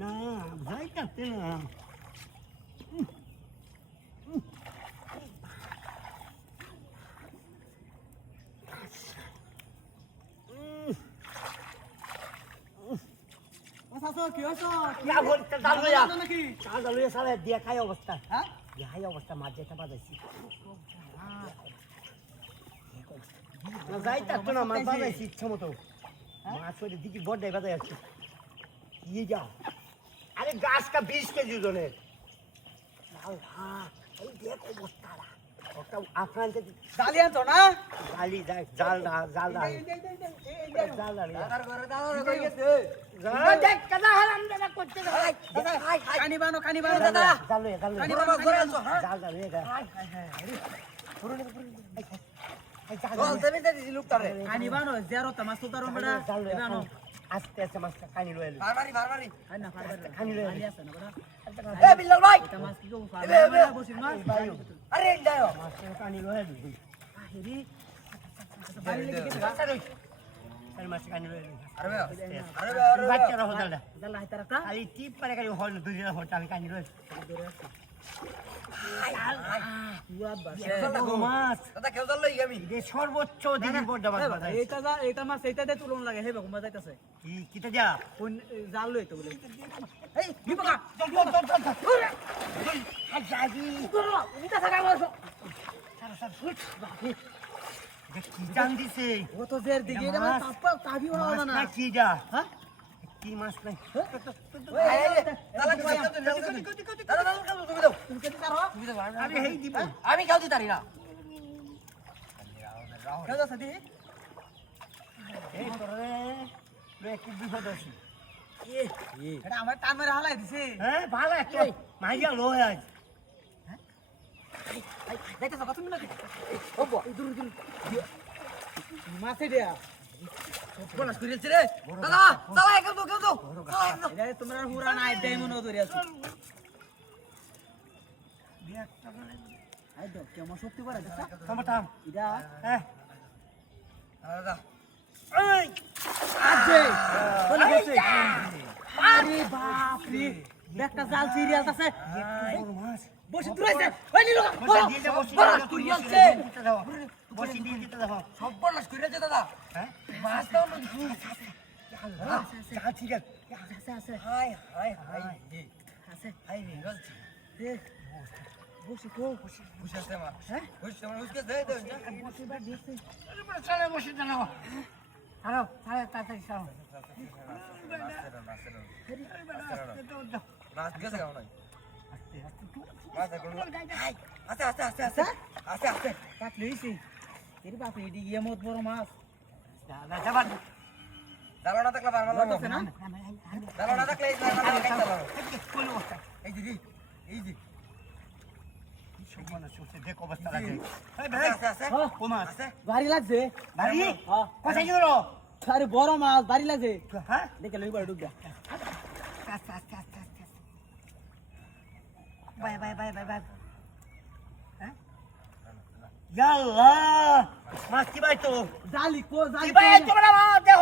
না যাইতাছে না কি হইছো না বলতে দালুয়া নাকি দালুয়া সারা দিয়া খাই অবস্থা হ্যাঁ দেখাই অবস্থা মাছ যেটা বাজাইছি না যাইতাছে না মাছ বাজাইছি ইচ্ছা মতো মাছ ওই দিকে বড় ডাই বাজাই আছে কি যা আরে গাছটা 20 কেজি ওজনের এই দেখ অবস্থাটা ওটা আফগানতে জালি আনছো না জালি জাল জাল দেখ কাদা হারাম দাদা করতে খানি বানো দাদা জাল খানি বানো ঘরে আনছো জাল এটা খানি বানো জেরো তামাস তো দারো বড়া বানো আস্তে আস্তে মাছটা খানি লয়ে বারবারি না খানি লয়ে আছে না বড়া এ বিল্লাল ভাই তামাস কি গো ফালা বসিন মাছ আরে যাও মাছটা খানি লয়ে দিবি আহেরি বাড়ি লেগে গেছে আরে মাছ খানি লয়ে আরে বাচ্চারা হোদালটা দালা হাইতারাটা খালি টিপ পারে খালি হল দুইটা হল আমি খানি লয়ে মাছ দাদা কেউ জাল লই আমি যে সর্বোচ্চ দিদি বড় মাছ বাজাই এটা মাছ এইটা দে তুলন লাগে হে বাবু মজাইতাছে কি কিটা যা কোন জাল লই তো বলে এই বিপকা আজাজি উনিটা থাকা মাছ কি জান দিছে ও তো জের দিকে এটা মাছ তাপা কাবি হওয়া না কি যা হ্যাঁ কি মাছ নাই আরে হেই দিব আমি খাও দি তারি না কেউ যাচ্ছে দি এই তোরে রে কি বিপদ আছে এটা আমার টান মেরে হালাই দিছে হ্যাঁ ভালো একটা মাইয়া লয় আজ দেখতেছ কত মিনিট ও বো দূর দূর মাছে দেয়া বলাস কইছে রে দাদা দাদা কেউ তো এটা তোমরা পুরা নাই ডায়মন্ড ধরে আছে আই দাও কেমন শক্তি করে দেখছ থাম ইদা হ্যাঁ দাদা এই আজে বলে গেছে আরে বাপ রে একটা জাল সিরিয়াল আছে মাছ বসে দূরাইছে ওই নিলো বলাস করিয়াছে বসি দিয়ে দিতে দাও সব বলাস করিয়াছে দাদা হ্যাঁ মাছ দাও না কিছু যা ঠিক আছে আছে হাই আছে হাই রে দেখ বসে তো বসে আছে মা হ্যাঁ বসে আমার বসে দে দে বসে বা দিয়েছে আরে বড় চলে বসে দাও হারো হারে তাড়াতাড়ি চাও মাছ গেছে কেমন নাই আস্তে আস্তে আস্তে আস্তে আস্তে আস্তে কাট লইছি এর বাপ এডি ইয়ে মত বড় মাছ দাদা যাবান দালো না থাকলে পারমাল লাগছে না দালো না থাকলে এই দালো না থাকলে কোন অবস্থা এই দিদি এই দি সম্পূর্ণ সুস্থ দেখ অবস্থা লাগে এই আস্তে ভাই আস্তে আস্তে কোমা আস্তে ভারী লাগছে ভারী হ্যাঁ কোথায় গেলো আরে বড় মাছ ভারী লাগছে হ্যাঁ দেখে লই বড় ডুব দা আস্তে বাই হ্যাঁ ইয়াল্লাহ মাছ কি ভাই তো জালি কো জালি কি ভাই তোমরা দেহ